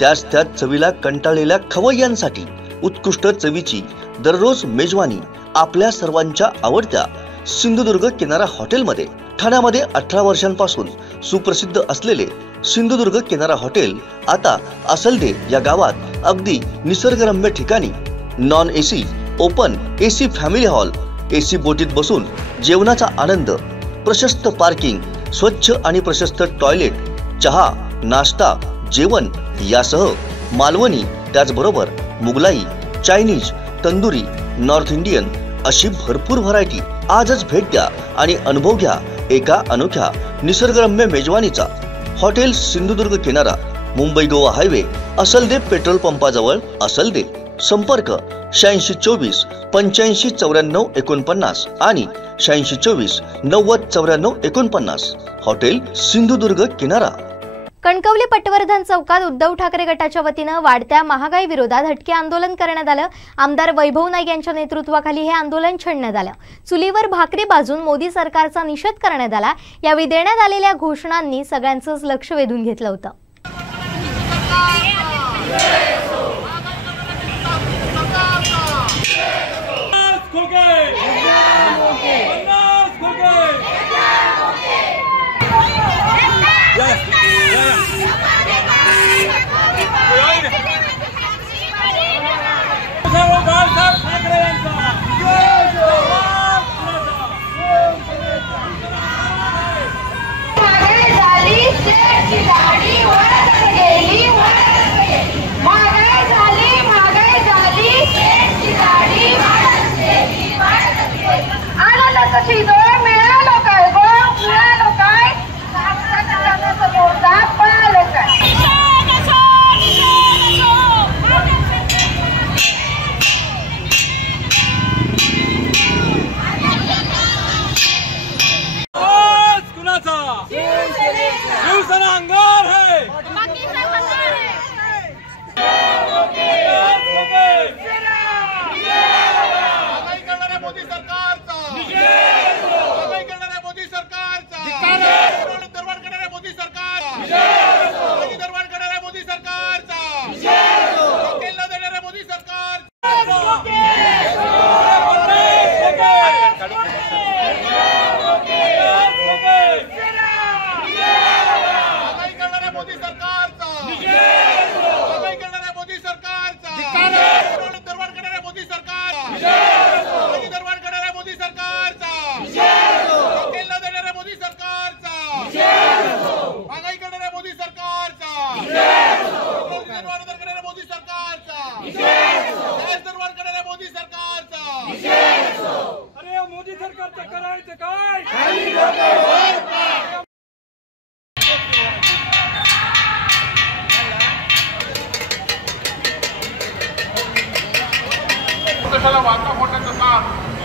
त्या चवीला कंटाळलेल्या खवय्यांसाठी उत्कृष्ट चवीची दररोज मेजवानी आपल्या सर्वांच्या आवडत्या सिंधुदुर्ग किनारा हॉटेलमध्ये। ठाण्यामध्ये 18 वर्षांपासून सुप्रसिद्ध असलेले सिंधुदुर्ग किनारा हॉटेल आता असलदे या गावात अगदी निसर्गरम्य ठिकाणी non AC, open AC family hall, AC बोटीत बसून जेवणाचा आनंद, प्रशस्त पार्किंग, स्वच्छ आणि प्रशस्त टॉयलेट, चहा, नाश्ता, जेवण यासह मालवणी त्याचबरोबर Mughlai, Chinese, tandoori, north Indian अशी भरपूर व्हरायटी। आजच भेट द्या आणि अनुभव घ्या एका अनोख्या निसर्गरम्य मेजवानीचा। हॉटेल सिंधुदुर्ग किनारा, मुंबई गोवा हायवे, असलदे पेट्रोल पंपाजवळ, असलदे। संपर्क 8624 85 94 49 आणि 8624 90 94 49। हॉटेल सिंधुदुर्ग किनारा। कणकवली पटवर्धन चौकात उद्धव ठाकरे गटाच्या वतीने वाढत्या महागाई विरोधात हटके आंदोलन करण्यात आलं। आमदार वैभव नाईक यांच्या नेतृत्वाखाली हे आंदोलन छेडण्यात आलं। चुलीवर भाकरी भाजून मोदी सरकारचा निषेध करण्यात आला। यावेळी देण्यात आलेल्या घोषणांनी सगळ्यांचंच लक्ष वेधून घेतलं होतं।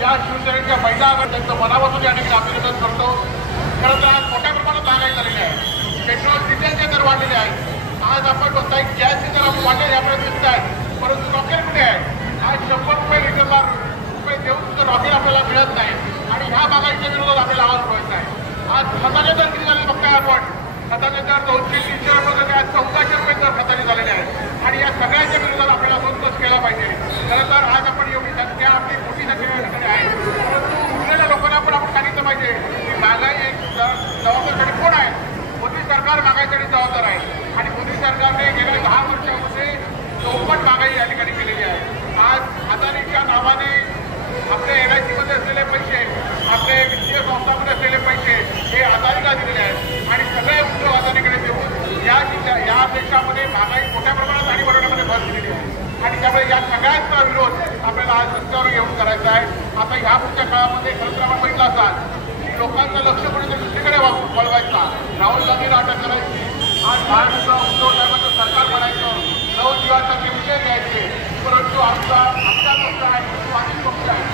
या शिवसेनेच्या महिलांवर त्यांचं मनापासून या ठिकाणी अभिनंदन करतो। खरं तर आज मोठ्या प्रमाणात महागाई झालेली आहे। पेट्रोल डिझेलचे दर वाढलेले आहेत। आज आपण बघताय गॅसचे दर वाढले यामुळे दिसत आहे, परंतु रॉकेल कुठे आहे? आज 100 रुपये लिटरला रुपये देऊन सुद्धा रॉकेल आपल्याला मिळत नाही आणि ह्या महागाईच्या विरोधात आपल्याला आवाज उठवायचा आहे। आज खताचे दर किती झाले बघताय आपण। खताचे दर 200-300 रुपये आज 1400 रुपये दर खताचे झालेले आहेत आणि या सगळ्यांच्या विरोधात आपल्याला संतोष केला पाहिजे। खरं तर आज आपण एवढी संख्या आपली मोठी संख्या या ठिकाणी आहे, परंतु उरलेल्या लोकांना पण आपण सांगितलं पाहिजे की महागाई एक जबाबदारी कोण आहे? मोदी सरकार महागाईसाठी जबाबदार आहे आणि मोदी सरकारने गेल्या 10 वर्षामध्ये चौपट महागाई या ठिकाणी केलेली आहे। आज अदानीच्या नावाने आपले LIC मध्ये असलेले पैसे, आपले वित्तीय संस्थांमध्ये असलेले पैसे हे अदानीला दिलेले आहेत आणि सगळे उद्योग अदानीकडे देऊन या देशामध्ये महागाई मोठ्या प्रमाणात आणि बनवण्यामध्ये भर दिलेली आहे आणि त्यामुळे या सगळ्यांचा विरोध आपल्याला आज रस्त्यावर येऊन करायचा आहे। आता ह्या पुढच्या काळामध्ये खरं तर आपण बघितलं असाल की लोकांचं लक्ष कुठेतरी दुसरीकडे वळवायचा, राहुल गांधीला अटक करायची, आज महाराष्ट्र उद्धव साहेबांचं सरकार बनायचं, नवजीवाचे विषय घ्यायचे, परंतु आपला पक्ष आहे, स्वाधीन पक्ष आहे,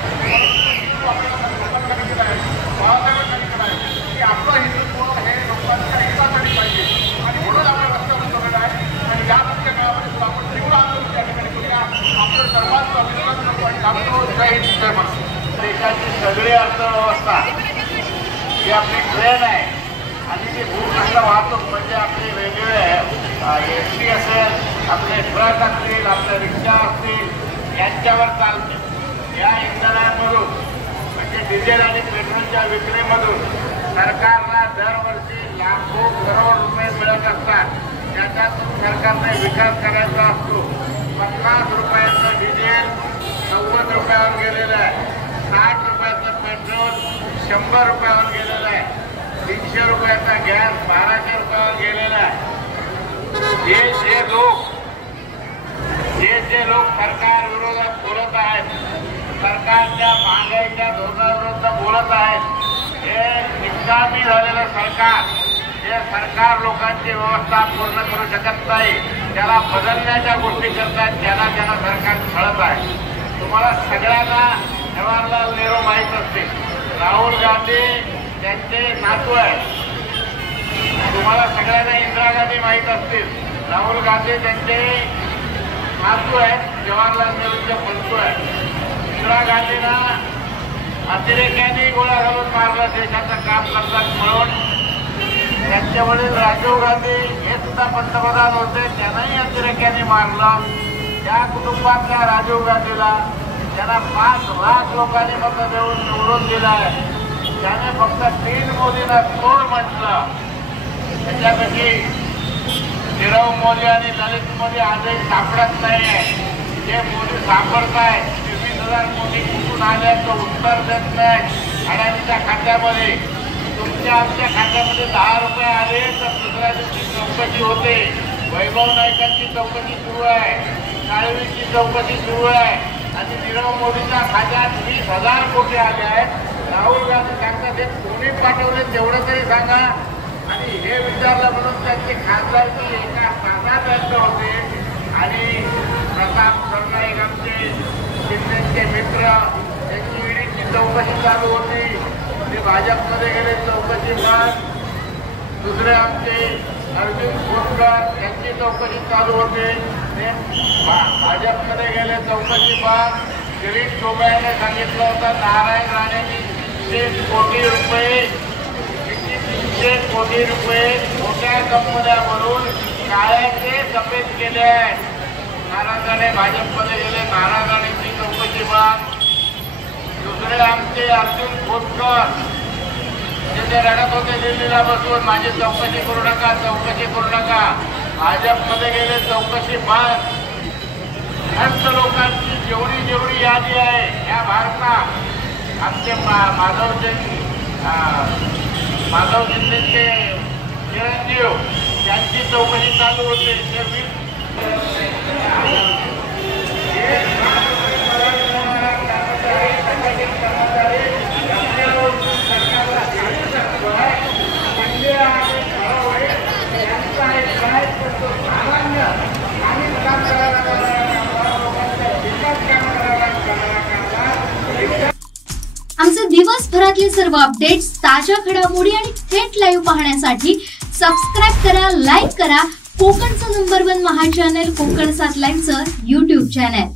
आपल्याला सांगितलं आहे, बाळासाहेबांनी सांगितलं आहे की आपलं हिंदुत्व हे लोकांच्या हितासाठी पाहिजे आणि म्हणून आपण रस्त्यावर बघत आहे आणि या पुढच्या काळामध्ये सुद्धा आपण तीव्र आंदोलन त्या ठिकाणी करूया। आपलं सर्वांचं अभिनंदन करतो आणि सांगतो जय हिंद जय महाराष्ट्र। देशाची सगळी अर्थव्यवस्था ही आपली ट्रेन आहे आणि ती भूपृष्ठ वाहतूक म्हणजे आपली वेगवेगळे एसटी असेल, बस असतील, आपल्या रिक्षा असतील, यांच्यावर चालते. या इंधनांमधून म्हणजे डिझेल आणि पेट्रोलच्या विक्रीमधून सरकारला दरवर्षी लाखो करोड रुपये मिळत असतात. त्याच्यातून सरकारने विकास करायचा असतो. 50 रुपयाचं डिझेल 90 रुपयावर गेलेलं आहे. 60 रुपयाचं पेट्रोल 100 रुपयावर गेलेलं आहे. 300 रुपयाचा गॅस 1200 रुपयावर गेलेला आहे. जे लोक सरकार विरोधात बोलत आहेत, सरकारच्या महागाईच्या धोरणाविरुद्ध बोलत आहेत, हे निकामी झालेलं सरकार, हे सरकार लोकांची व्यवस्था पूर्ण करू शकत नाही. त्याला बदलण्याच्या गोष्टी करतात, त्यांना सरकार छळत आहे. तुम्हाला सगळ्यांना जवाहरलाल नेहरू माहीत असते. राहुल गांधी त्यांचे नातू आहेत. तुम्हाला सगळ्यांना इंदिरा गांधी माहीत असतील. राहुल गांधी त्यांचे नातू आहेत, जवाहरलाल नेहरूंचे बंधू आहेत. इंदिरा गांधींना अतिरेक्यांनी गोळ्या घालून मारलं देशाचं काम करतात म्हणून. त्यांचे वडील राजीव गांधी हे सुद्धा पंतप्रधान होते, त्यांनाही अतिरेक्यांनी मारलं. त्या कुटुंबातल्या राजीव गांधीला त्यांना 5 लाख लोकांनी मत देऊन निवडून दिलं आहे. त्याने फक्त 3 मोदींना चोर म्हटलं. त्याच्यापैकी नीरव मोदी आणि ललित मोदी आजही सापडत नाहीये. जे मोदी सापडत आहे ते 20,000 कोटी कुठून आल्याचं उत्तर देत नाही. अडाणीच्या खात्यामध्ये, तुमच्या आमच्या खात्यामध्ये 10 रुपये आले तर दुसऱ्या दिवशी चौकशी होते. वैभव नाईकांची चौकशी सुरू आहे, साळवींची चौकशी सुरू आहे आणि नीरव मोदीच्या खात्यात 20,000 कोटी आले आहेत. राहुल गांधी सांगतात हे कोणी पाठवले तेवढं तरी सांगा. आणि हे विचारलं म्हणून त्यांचे खासदारकी एका तासात रद्द होते. आणि प्रताप सरनाईक आमचे शिंदेचे मित्र, त्यांची ईडीची चौकशी चालू होती. ते भाजपमध्ये गेले, चौकशी बंद. दुसरे आमचे अर्जुन खोतकर यांची चौकशी चालू होते, ते भाजपमध्ये गेले, चौकशी बंद. गिरीश चोबळ्याने सांगितलं होतं नारायण राणेंनी 300 कोटी रुपये मोठ्या कंपन्यावरून काळ्याचे सफेद केले आहेत. नारायण भाजपमध्ये गेले, नारायणांची चौकशी बंद. दुसरे आमचे अर्जुन खोतकर जे रडत होते दिल्लीला बसून, माझी चौकशी करू नका, चौकशी करू नका, भाजपमध्ये गेले, चौकशी बंद. जास्त लोकांची जेवढी यादी आहे या भारतात, आमचे माधव शिंदेचे चिरंजीव त्यांची चौकशी चालू होते. आमचे दिवसभरातले सर्व अपडेट्स, ताज्या घडामोडी आणि थेट लाईव्ह पाहण्यासाठी सबस्क्राईब करा, लाईक करा कोकणचं नंबर 1 महा चॅनल कोकण 7 लाईव्हचं YouTube चॅनल.